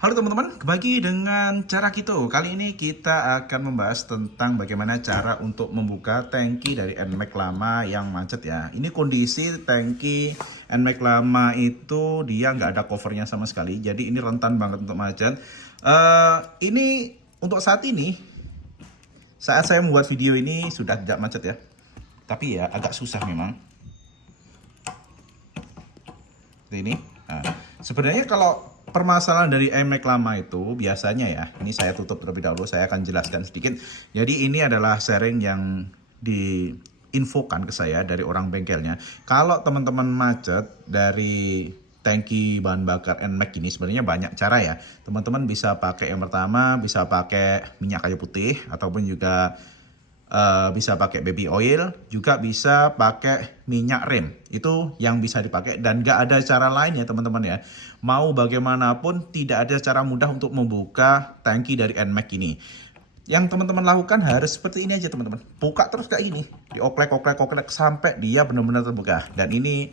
Halo teman-teman, kembali dengan cara kita. Kali ini kita akan membahas tentang bagaimana cara untuk membuka tangki dari NMAX lama yang macet ya. Ini kondisi tangki NMAX lama itu dia nggak ada covernya sama sekali, jadi ini rentan banget untuk macet. Ini untuk saat ini, saat saya membuat video ini sudah tidak macet ya, tapi ya agak susah memang. Seperti ini. Nah, sebenarnya kalau permasalahan dari NMAX lama itu biasanya ya, ini saya tutup terlebih dahulu, saya akan jelaskan sedikit. Jadi ini adalah sharing yang diinfokan ke saya dari orang bengkelnya. Kalau teman-teman macet dari tangki bahan bakar NMAX ini sebenarnya banyak cara ya. Teman-teman bisa pakai yang pertama, bisa pakai minyak kayu putih ataupun juga bisa pakai baby oil, juga bisa pakai minyak rem. Itu yang bisa dipakai dan gak ada cara lain ya teman-teman ya. Mau bagaimanapun tidak ada cara mudah untuk membuka tangki dari NMAX ini. Yang teman-teman lakukan harus seperti ini aja teman-teman. Buka terus kayak gini, dioklek-oklek sampai dia benar-benar terbuka. Dan ini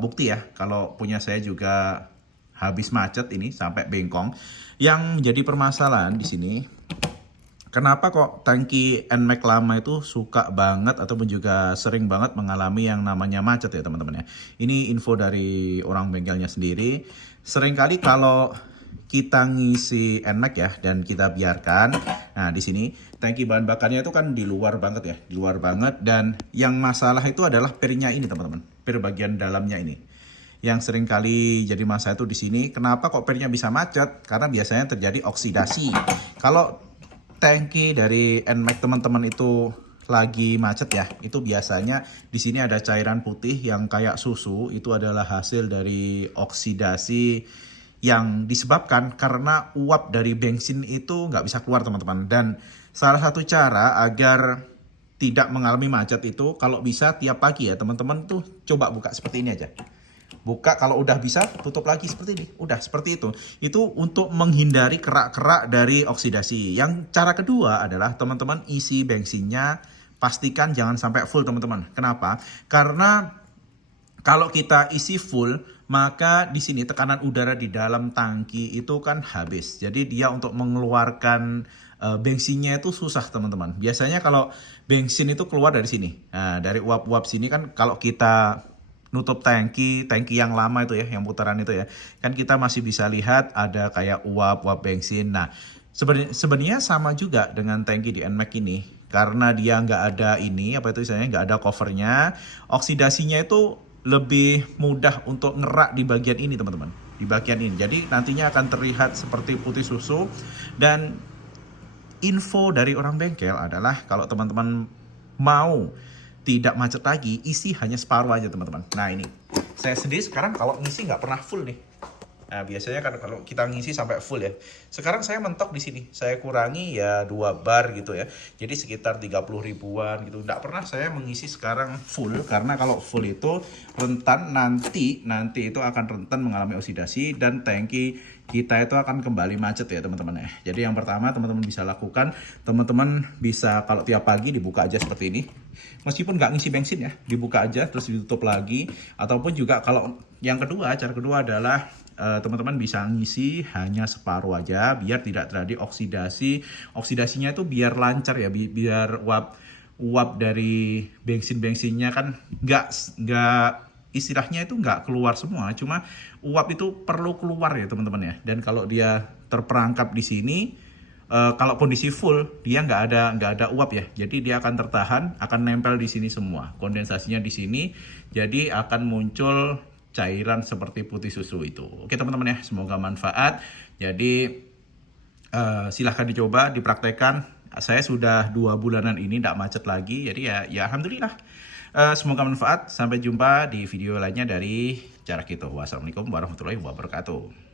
bukti ya, kalau punya saya juga habis macet ini sampai bengkong. Yang jadi permasalahan di sini, kenapa kok tangki NMAX lama itu suka banget ataupun juga sering banget mengalami yang namanya macet ya teman-teman ya. Ini info dari orang bengkelnya sendiri. Seringkali kalau kita ngisi NMAX ya dan kita biarkan, nah di sini tangki bahan bakarnya itu kan di luar banget ya, di luar banget, dan yang masalah itu adalah pirnya ini teman-teman, pir bagian dalamnya ini. Yang sering kali jadi masalah itu di sini. Kenapa kok pirnya bisa macet? Karena biasanya terjadi oksidasi. Kalau tangki dari NMAX teman-teman itu lagi macet ya, itu biasanya di sini ada cairan putih yang kayak susu. Itu adalah hasil dari oksidasi yang disebabkan karena uap dari bensin itu nggak bisa keluar teman-teman. Dan salah satu cara agar tidak mengalami macet itu, kalau bisa tiap pagi ya teman-teman tuh coba buka seperti ini aja. Buka, kalau udah bisa tutup lagi seperti ini. Udah seperti itu. Itu untuk menghindari kerak-kerak dari oksidasi. Yang cara kedua adalah teman-teman isi bensinnya, pastikan jangan sampai full teman-teman. Kenapa? Karena kalau kita isi full, maka di sini tekanan udara di dalam tangki itu kan habis. Jadi dia untuk mengeluarkan bensinnya itu susah teman-teman. Biasanya kalau bensin itu keluar dari sini. Nah, dari uap-uap sini kan kalau kita nutup tangki yang lama itu ya, yang putaran itu ya, kan kita masih bisa lihat ada kayak uap bensin. Nah, sebenarnya sama juga dengan tangki di NMAX ini, karena dia nggak ada ini, apa itu istilahnya, nggak ada covernya, oksidasinya itu lebih mudah untuk ngerak di bagian ini teman-teman, di bagian ini. Jadi nantinya akan terlihat seperti putih susu. Dan info dari orang bengkel adalah kalau teman-teman mau tidak macet lagi, isi hanya separuh aja teman-teman. Nah ini, saya sendiri sekarang kalau ngisi nggak pernah full nih. Nah biasanya kan kalau kita ngisi sampai full ya. Sekarang saya mentok di sini, saya kurangi ya 2 bar gitu ya. Jadi sekitar 30 ribuan gitu. Nggak pernah saya mengisi sekarang full, karena kalau full itu rentan nanti itu akan rentan mengalami oksidasi dan tangki kita itu akan kembali macet ya teman-teman ya. Jadi yang pertama teman-teman bisa lakukan, teman-teman bisa kalau tiap pagi dibuka aja seperti ini. Meskipun nggak ngisi bensin ya, dibuka aja terus ditutup lagi. Ataupun juga kalau yang kedua, cara kedua adalah teman-teman bisa ngisi hanya separuh aja biar tidak terjadi oksidasi. Oksidasinya itu biar lancar ya, biar uap dari bensinnya kan nggak istilahnya itu nggak keluar semua, cuma uap itu perlu keluar ya teman-teman ya. Dan kalau dia terperangkap di sini, kalau kondisi full dia nggak ada uap ya, jadi dia akan tertahan, akan nempel di sini semua, kondensasinya di sini, jadi akan muncul cairan seperti putih susu itu. Oke teman-teman ya, semoga manfaat. Jadi silahkan dicoba, dipraktekkan. Saya sudah 2 bulanan ini tidak macet lagi, jadi ya alhamdulillah. Semoga manfaat. Sampai jumpa di video lainnya dari Cara Kita. Wassalamualaikum warahmatullahi wabarakatuh.